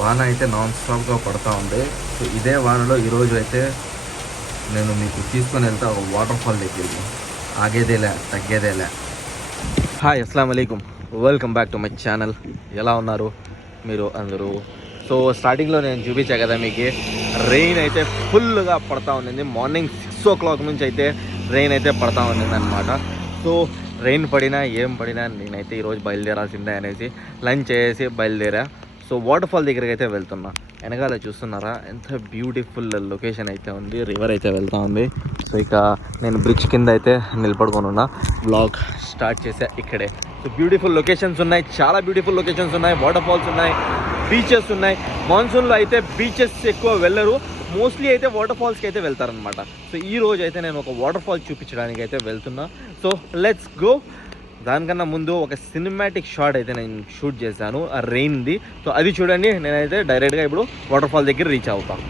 వాన అయితే నాన్ స్టాప్గా పడతా ఉంది. సో ఇదే వానలో ఈరోజు అయితే నేను మీకు తీసుకొని వెళ్తా ఒక వాటర్ ఫాల్ దగ్గరికి. ఆగేదేలే, తగ్గేదేలే. హాయ్, అస్సలాము అలైకుమ్, welcome back to my channel. ఎలా ఉన్నారు మీరు అందరూ? సో స్టార్టింగ్లో నేను చూపించా కదా మీకు, రెయిన్ అయితే ఫుల్గా పడతా ఉండింది. మార్నింగ్ 6 o'clock నుంచి అయితే రెయిన్ అయితే పడతా ఉండింది అనమాట. సో రెయిన్ పడినా ఏం పడినా నేనైతే ఈరోజు బయలుదేరాల్సిందే అనేసి లంచ్ చేసి బయలుదేరా. సో వాటర్ ఫాల్ దగ్గరికి అయితే వెళ్తున్నా. వెనకాల చూస్తున్నారా ఎంత బ్యూటిఫుల్ లొకేషన్ అయితే ఉంది. రివర్ అయితే వెళ్తూ ఉంది. సో ఇక నేను బ్రిడ్జ్ కింద అయితే నిలబడుకొని ఉన్నా. బ్లాగ్ స్టార్ట్ చేసా ఇక్కడే. సో బ్యూటిఫుల్ లొకేషన్స్ ఉన్నాయి, చాలా బ్యూటిఫుల్ లొకేషన్స్ ఉన్నాయి. వాటర్ ఫాల్స్ ఉన్నాయి, బీచెస్ ఉన్నాయి. మాన్సూన్లో అయితే బీచెస్ ఎక్కువ వెళ్ళరు, మోస్ట్లీ అయితే వాటర్ ఫాల్స్కి అయితే వెళ్తారనమాట. సో ఈ రోజు అయితే నేను ఒక వాటర్ ఫాల్స్ చూపించడానికి అయితే వెళ్తున్నా. So let's go. దానికన్నా ముందు ఒక సినిమాటిక్ షాట్ అయితే నేను షూట్ చేశాను ఆ రెయిన్ది. సో అది చూడండి. నేనైతే డైరెక్ట్గా ఇప్పుడు వాటర్ ఫాల్ దగ్గర రీచ్ అవుతాను.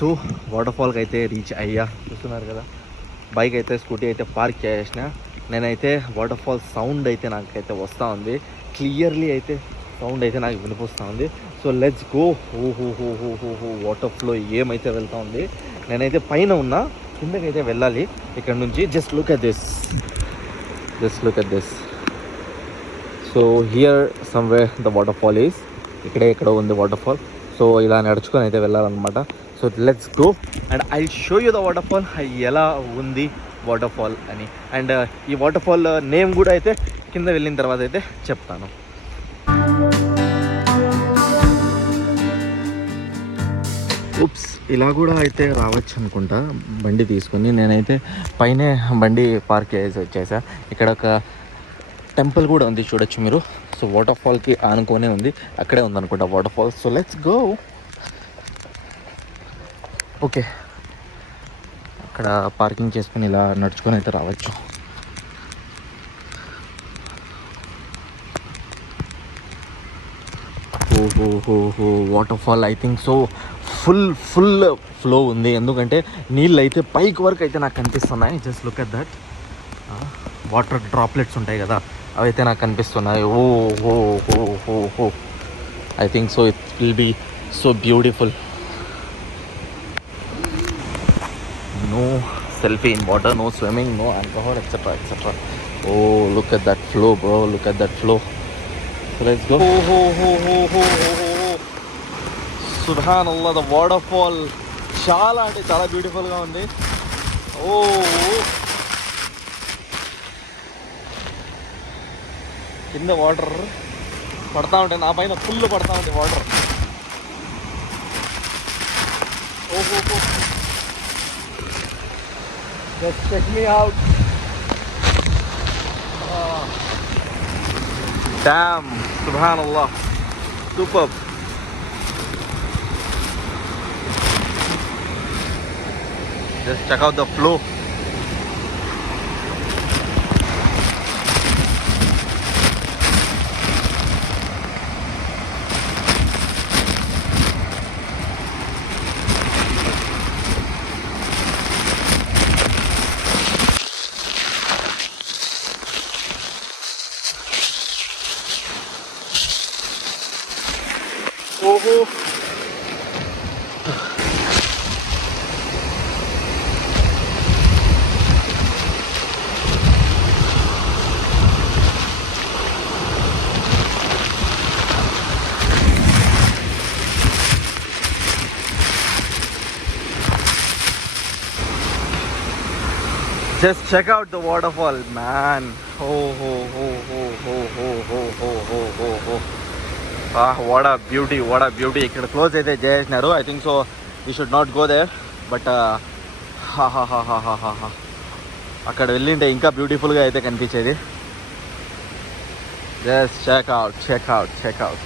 సో వాటర్ ఫాల్కి అయితే రీచ్ అయ్యా. చూస్తున్నారు కదా, బైక్ అయితే స్కూటీ అయితే పార్క్ చేసిన. నేనైతే వాటర్ ఫాల్ సౌండ్ అయితే నాకైతే వస్తూ ఉంది. క్లియర్లీ అయితే సౌండ్ అయితే నాకు వినిపిస్తూ ఉంది. So let's go. ఓహో వాటర్ ఫ్లో ఏమైతే వెళ్తూ ఉంది. నేనైతే పైన ఉన్నా, కిందకైతే వెళ్ళాలి ఇక్కడ నుంచి. Just look at this. So here somewhere the waterfall is. ఎక్కడో ఉంది వాటర్ ఫాల్. సో ఇలా నడుచుకొని అయితే వెళ్ళాలన్నమాట. So let's go and I show you the waterfall ఎలా ఉంది వాటర్ ఫాల్ అని. అండ్ ఈ వాటర్ ఫాల్ నేమ్ కూడా అయితే కింద వెళ్ళిన తర్వాత అయితే చెప్తాను. ఉప్స్, ఇలా కూడా అయితే రావచ్చు అనుకుంటా బండి తీసుకొని. నేనైతే పైనే బండి పార్క్ చేసి వచ్చేసా. ఇక్కడ ఒక టెంపుల్ కూడా ఉంది, చూడొచ్చు మీరు. సో వాటర్ ఫాల్కి ఆనుకొనే ఉంది, అక్కడే ఉందనుకుంటా waterfall. So let's go. Okay, అక్కడ పార్కింగ్ చేసుకుని ఇలా నడుచుకొని అయితే రావచ్చు. ఓహో waterfall I think so full flow ఉంది. ఎందుకంటే నీళ్ళు అయితే పైకి వరకు అయితే నాకు కనిపిస్తున్నాయి. Just look at that. Water droplets ఉంటాయి కదా, అవి అయితే నాకు కనిపిస్తున్నాయి. ఓహో I think so it will be so beautiful. No selfie in water, no swimming, no alcohol, etc. Oh, look at that flow, bro. Look at that flow. So let's go. Oh. Subhanallah, the waterfall చాలా అంటే చాలా బ్యూటిఫుల్గా ఉంది. కింద water పడతా ఉంటాయి, నా పైన ఫుల్ పడతా ఉంది వాటర్. ఓహో, just check me out. Damn, subhanallah, superb. Just check out the flow. ఓహో, just check out the waterfall, man. Oh. What a beauty. ఇక్కడ క్లోజ్ అయితే చేసినారు. I think so we should not go there, but అక్కడ వెళ్ళింటే ఇంకా బ్యూటిఫుల్గా అయితే కనిపించేది. Just check out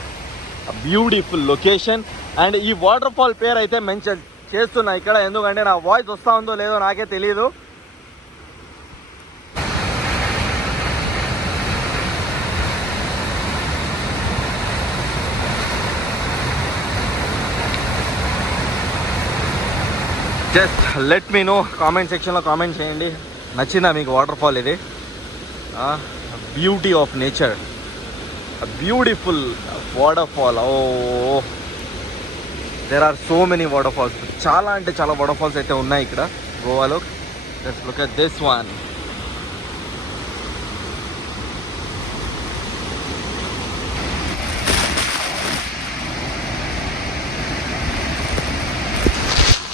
beautiful location. And ఈ వాటర్ ఫాల్ పేరు అయితే మెన్షన్ చేస్తున్నా ఇక్కడ, ఎందుకంటే నా వాయిస్ వస్తూ ఉందో లేదో నాకే తెలీదు. Just let me know, comment సెక్షన్లో కామెంట్ చేయండి, నచ్చిందా మీకు వాటర్ ఫాల్ ఇది? Beauty of nature, beautiful waterfall. Oh there are so many waterfalls, చాలా అంటే చాలా వాటర్ ఫాల్స్ అయితే ఉన్నాయి ఇక్కడ గోవాలో. Just look at this one.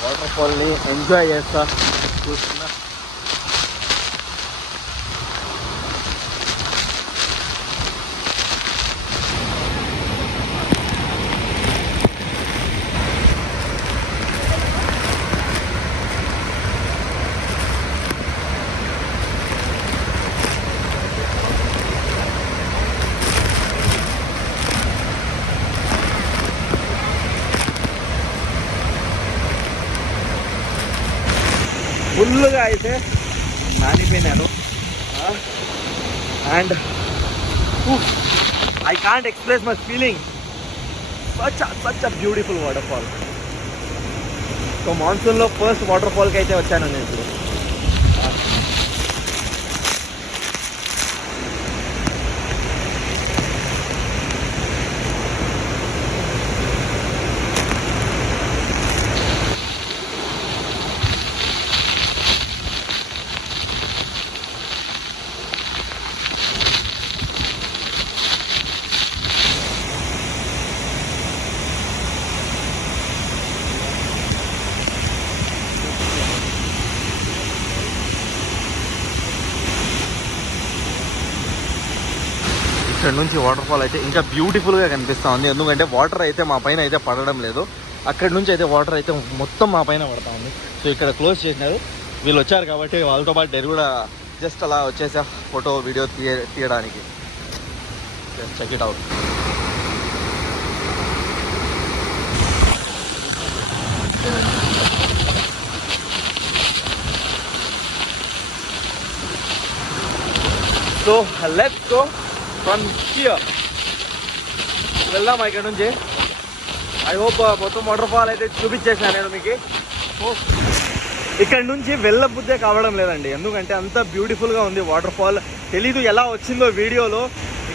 Water ఫాల్ని ఎంజాయ్ చేస్తా చూస్తున్నా. ఫుల్గా అయితే నానిపోయినాను. And I can't express my feeling. Such a beautiful waterfall. So మాన్సూన్లో ఫస్ట్ వాటర్ ఫాల్కి అయితే వచ్చాను నేను ఇప్పుడు. ఇక్కడ నుంచి వాటర్ ఫాల్ అయితే ఇంకా బ్యూటిఫుల్గా కనిపిస్తూ ఉంది, ఎందుకంటే వాటర్ అయితే మా పైన అయితే పడడం లేదు. అక్కడ నుంచి అయితే వాటర్ అయితే మొత్తం మా పైన పడతా ఉంది. సో ఇక్కడ క్లోజ్ చేసినారు, వీళ్ళు వచ్చారు కాబట్టి వాళ్ళతో పాటు డెరి కూడా జస్ట్ అలా వచ్చేసా ఫోటో వీడియో తీయడానికి. Check it out. So let's go from here. వెళ్దాం ఇక్కడ నుంచి. ఐ హోప్ మొత్తం వాటర్ ఫాల్ అయితే చూపించేసాను నేను మీకు. ఇక్కడ నుంచి వెళ్ళబుద్దే కావడం లేదండి, ఎందుకంటే అంత బ్యూటిఫుల్గా ఉంది వాటర్ ఫాల్. తెలీదు ఎలా వచ్చిందో వీడియోలో,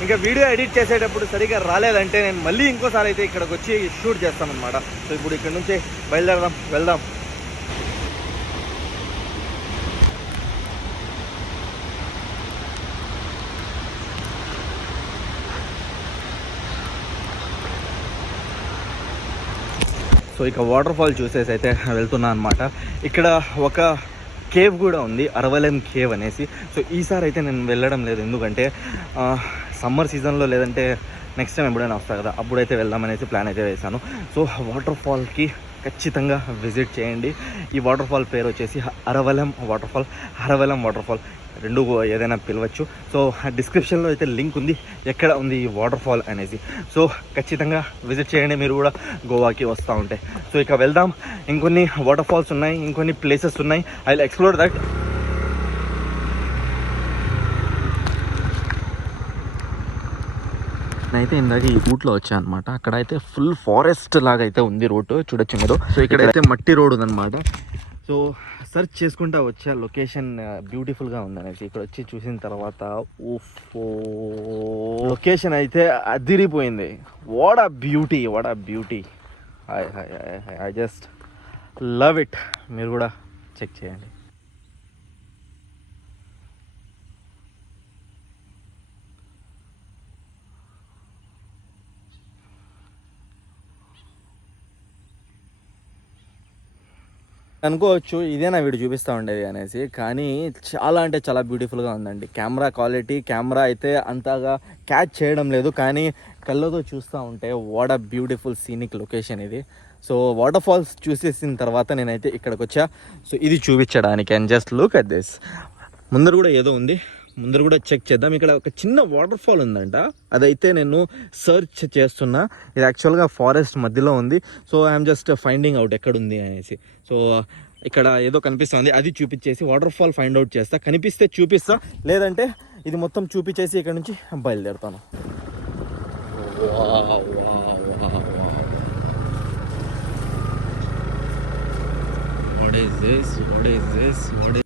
ఇంకా వీడియో ఎడిట్ చేసేటప్పుడు సరిగ్గా రాలేదంటే నేను మళ్ళీ ఇంకోసారి అయితే ఇక్కడికి వచ్చి షూట్ చేస్తాను అనమాట. సో ఇప్పుడు ఇక్కడ నుంచి బయలుదేరదాం, వెళ్దాం. సో ఇక వాటర్ ఫాల్ చూసేసి అయితే వెళ్తున్నా అనమాట. ఇక్కడ ఒక కేవ్ కూడా ఉంది, అరవలెం కేవ్ అనేసి. సో ఈసారి అయితే నేను వెళ్ళడం లేదు, ఎందుకంటే సమ్మర్ సీజన్లో లేదంటే నెక్స్ట్ టైం ఎప్పుడైనా వస్తా కదా, అప్పుడైతే వెళ్దామనేసి ప్లాన్ అయితే వేశాను. సో వాటర్ ఫాల్కి ఖచ్చితంగా విజిట్ చేయండి. ఈ వాటర్ ఫాల్ పేరు వచ్చేసి అరవలెం వాటర్ ఫాల్, రెండు ఏదైనా పిలవచ్చు. సో డిస్క్రిప్షన్లో అయితే లింక్ ఉంది ఎక్కడ ఉంది ఈ వాటర్ ఫాల్ అనేసి. సో ఖచ్చితంగా విజిట్ చేయండి మీరు కూడా గోవాకి వస్తూ ఉంటే. సో ఇక వెళ్దాం. ఇంకొన్ని వాటర్ ఫాల్స్ ఉన్నాయి, ఇంకొన్ని ప్లేసెస్ ఉన్నాయి. I will explore that. అయితే ఇందాక ఈ రూట్లో వచ్చా అనమాట. అక్కడ అయితే ఫుల్ ఫారెస్ట్ లాగా అయితే ఉంది రోడ్డు, చూడొచ్చు మీరు. సో ఇక్కడైతే మట్టి రోడ్ ఉందన్నమాట. సో సెర్చ్ చేసుకుంటా వచ్చా లొకేషన్ బ్యూటిఫుల్గా ఉందనేసి. ఇక్కడ వచ్చి చూసిన తర్వాత ఓఫో, లొకేషన్ అయితే అదిరిపోయింది. What a beauty. I just love it. మీరు కూడా చెక్ చేయండి. అనుకోవచ్చు ఇదే నా వీడియో చూపిస్తూ ఉండేది అనేసి, కానీ చాలా అంటే చాలా బ్యూటిఫుల్గా ఉందండి. కెమెరా క్వాలిటీ, కెమెరా అయితే అంతగా క్యాచ్ చేయడం లేదు, కానీ కళ్ళతో చూస్తూ ఉంటే what a beautiful scenic location ఇది. సో వాటర్ ఫాల్స్ చూసేసిన తర్వాత నేనైతే ఇక్కడికి వచ్చా. సో ఇది చూపించడానికి, and just look at this. ముందర కూడా ఏదో ఉంది, ముందర కూడా చెక్ చేద్దాం. ఇక్కడ ఒక చిన్న వాటర్ ఫాల్ ఉందంట, అదైతే నేను సర్చ్ చేస్తున్నా. ఇది యాక్చువల్గా ఫారెస్ట్ మధ్యలో ఉంది. So I'm just finding out ఎక్కడుంది అనేసి. సో ఇక్కడ ఏదో కనిపిస్తుంది, అది చూపించేసి వాటర్ ఫాల్ ఫైండ్ అవుట్ చేస్తా. కనిపిస్తే చూపిస్తా, లేదంటే ఇది మొత్తం చూపించేసి ఇక్కడ నుంచి బయలుదేరుతాను. What is this? What is this? What is...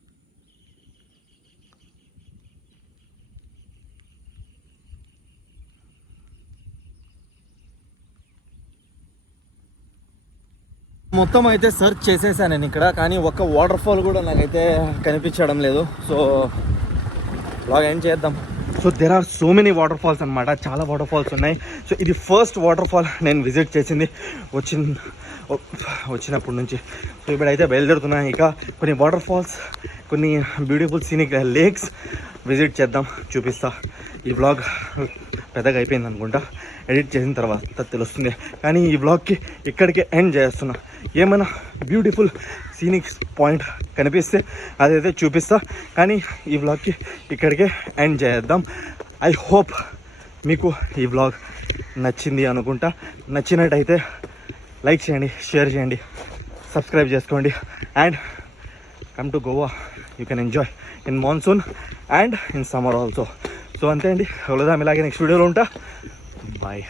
మొత్తం అయితే సెర్చ్ చేసేసాను నేను ఇక్కడ, కానీ ఒక్క వాటర్ ఫాల్ కూడా నాకైతే కనిపించడం లేదు. సో బ్లాగ్ ఎండ్ చేద్దాం. So there are so many waterfalls అనమాట, చాలా వాటర్ ఫాల్స్ ఉన్నాయి. సో ఇది ఫస్ట్ వాటర్ ఫాల్ నేను విజిట్ చేసింది వచ్చినప్పటి నుంచి. సో ఇప్పుడైతే బయలుదేరుతున్నా. ఇక కొన్ని వాటర్ ఫాల్స్, కొన్ని బ్యూటిఫుల్ సీనిక్ లేక్స్ విజిట్ చేద్దాం, చూపిస్తా. ఈ బ్లాగ్ పెద్దగా అయిపోయింది అనుకుంటా, ఎడిట్ చేసిన తర్వాత తెలుస్తుంది. కానీ ఈ బ్లాగ్కి ఇక్కడికే ఎండ్ చేస్తున్నా. ఏమైనా బ్యూటిఫుల్ సీనిక్ పాయింట్ కనిపిస్తే అదైతే చూపిస్తా, కానీ ఈ బ్లాగ్కి ఇక్కడికే ఎండ్ చేద్దాం. ఐ హోప్ మీకు ఈ బ్లాగ్ నచ్చింది అనుకుంటా. నచ్చినట్టయితే లైక్ చేయండి, షేర్ చేయండి, సబ్స్క్రైబ్ చేసుకోండి. And come to Goa, you can enjoy in monsoon and in summer also. So అంతే అండి, వెళదాం. ఇలాగే నెక్స్ట్ వీడియోలో ఉంటా. బాయ్.